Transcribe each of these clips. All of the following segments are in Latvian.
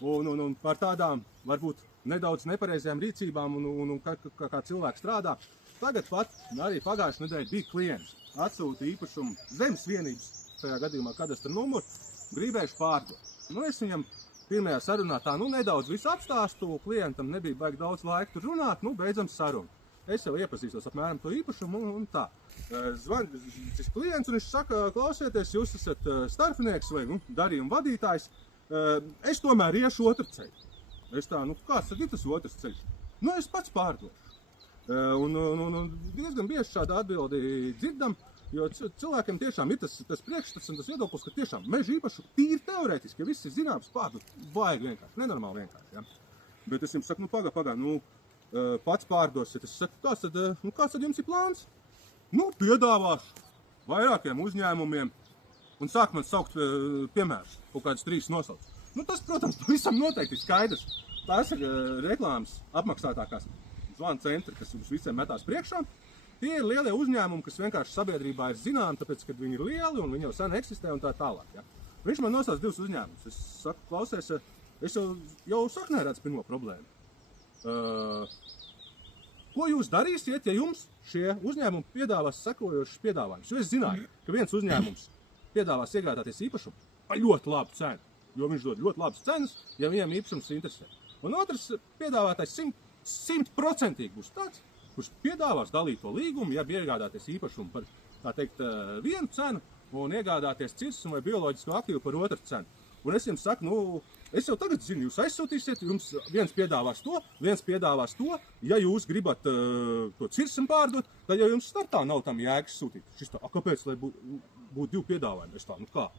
un par tādām varbūt nedaudz nepareizajām rīcībām un kā cilvēks strādā. Tagad pat arī pagājušajā nedēļā bija klients, atsūta īpašumu zemes vienības, tajā gadījumā kadastra numuru, gribējuši pārdot. Es viņam pirmajā sarunā tā nedaudz visu apstāstu, klientam nebija baigi daudz laika tur runāt, beidzam sarunu. Es jau iepazīstos apmēram to īpašumu un tā. Zvan šis klients un viņš saka, klausieties, jūs esat starpnieks vai darījuma vadītājs, es tomēr iešu otru ceļu. Es tā, kāds tad ir tas otrs ceļš? Es pats pārdošu. Un diezgan bieži šādu atbildi dzirdam, jo cilvēkiem tiešām ir tas priekšstats un tas viedoklis, ka tiešām meža īpašumu tīri teorētiski, ja viss ir zināms, pārdot vajag vienkārši, nenormāli vienkārši. Ja? Bet es jums saku, paga, pats pārdosiet. Es saku, kāds tad jums ir plāns? Piedāvāšu vairākiem uzņēmumiem un sāk man saukt piemērus, kaut kādus 3 nosauc. Tas, protams, visam noteikti ir skaidrs. Tās ir reklāmas apmaksātākās zvana centri, kas jums visiem metās priekšā. Tie ir lielie uzņēmumi, kas vienkārši sabiedrībā ir zinām, tāpēc, ka viņi ir lieli un viņi jau sen eksistē un tā tālāk. Ja? Viņš man nosauc 2 uzņēmumus. Es saku, klausies, es jau saknē redzu pirmo problēmu. Ko jūs darīsiet, ja jums šie uzņēmumi piedāvās sekojošus piedāvājumus? Jo es zināju, ka viens uzņēmums piedāvās iegādāties īpašumu par ļoti labu cenu, jo viņš dod ļoti labas cenas, ja viņam īpašums interesē. Un otrs piedāvātais 100% būs tāds, kurš piedāvās dalīto līgumu, ja iegādāties īpašumu par, tā teikt, vienu cenu un iegādāties cirsumu vai bioloģisko aktīvu par otru cenu. Un es jums saku, es jau tagad zinu, jūs aizsūtīsiet, jums viens piedāvās to, ja jūs gribat to cirsumu pārdot, tad jau jums startā nav tam jēgas sūtīt. Šis tā, kāpēc, lai būtu 2 piedāvājumi? Es tā, kā?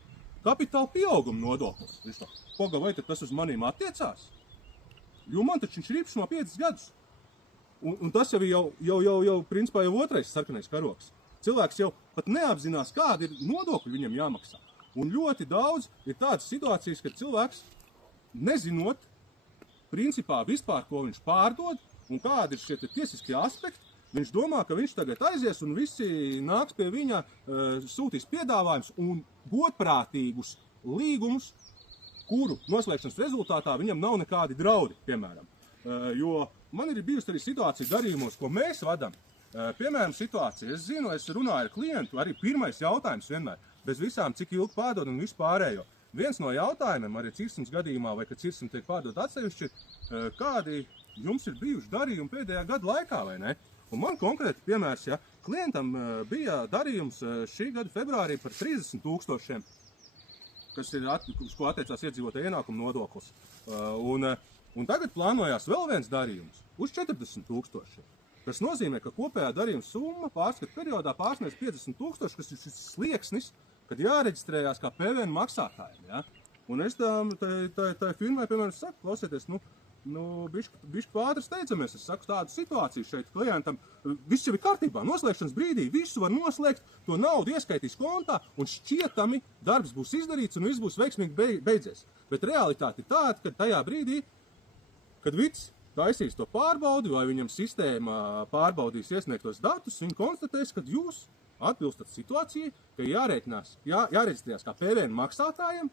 Kapitāla pieauguma nodoklis. Es tā, vai tad tas uz manīm attiecās? Jo man taču viņš ir īpašumā 5 gadus. Un tas jau principā jau otrais sarkanais karoks. Cilvēks jau pat neapzinās, kāda ir nodokļi viņam jāmaksā. Un ļoti daudz ir tādas situācijas, kad cilvēks, nezinot, principā vispār, ko viņš pārdod un kādi ir šie tiesiskie aspekti, viņš domā, ka viņš tagad aizies un visi nāks pie viņa, sūtīs piedāvājumus un godprātīgus līgumus, kuru noslēgšanas rezultātā viņam nav nekādi draudi, piemēram. Jo man ir bijusi arī situācija darījumos, ko mēs vadam. Piemēram, situācija, es zinu, es runāju ar klientu, arī pirmais jautājums vienmēr, bez visām, cik ilgi pārdod un visu pārējo. Viens no jautājumiem arī cirsums gadījumā, vai kad cirsums tiek pārdot atsevišķi, kādi jums ir bijuši darījumi pēdējā gada laikā, vai ne? Un man konkrēti piemērs, ja klientam bija darījums šī gada februārī par 30 000, kas ir, uz ko attiecās iedzīvotāju ienākumu nodoklis. Un tagad plānojās vēl viens darījums uz 40 000. Tas nozīmē, ka kopējā darījuma summa pārskatu periodā pārsniedz 50 000, kas ir šis slieksnis, kad jāreģistrējās kā PVN maksātājiem. Ja? Un es tā firmai, piemēram, saku, klausieties, bišķi pātri steidzamies, es saku tādu situāciju šeit klientam, viss jau ir kārtībā, noslēgšanas brīdī, visu var noslēgt, to naudu ieskaitīs kontā un šķietami darbs būs izdarīts un viss būs veiksmīgi beidzies. Bet realitāte ir tāda, ka tajā brīdī, kad Vits taisīs to pārbaudi vai viņam sistēmā pārbaudīs iesniegtos datus, viņi konstatēs, ka jūs atbilstat situācijai, ka jāreģistrējās kā PVN maksātājiem,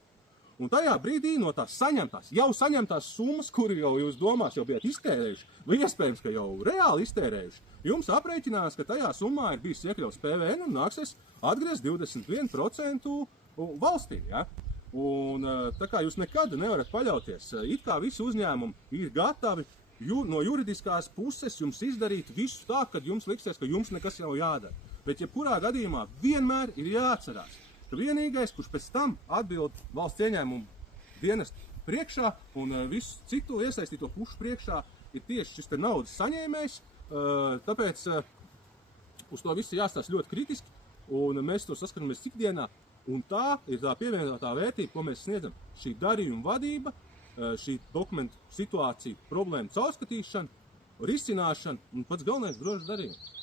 un tajā brīdī no tās saņemtās summas, kuri jau jūs domās jau bijat iztērējuši, vai iespējams, ka jau reāli iztērējuši, jums aprēķinās, ka tajā summā ir bijis iekļauts PVN un nāksies atgriezt 21% valstī. Ja? Un tā kā jūs nekad nevarat paļauties, it kā visi uzņēmumi ir gatavi no juridiskās puses jums izdarīt visu tā, kad jums liksies, ka jums nekas jau jādara. Bet jebkurā gadījumā vienmēr ir jāatcerās, ka vienīgais, kurš pēc tam atbild valsts ieņēmumu dienestu priekšā un visu citu iesaistīto pušu priekšā, ir tieši šis te naudas saņēmējs, tāpēc uz to visu jāstāsta ļoti kritiski, un mēs to saskaramies ikdienā, un tā ir tā pievienotā vērtība, ko mēs sniedzam. Šī darījuma vadība, šī dokumentu situācija, problēma caurskatīšana, risināšana un pats galvenais drošs darījums.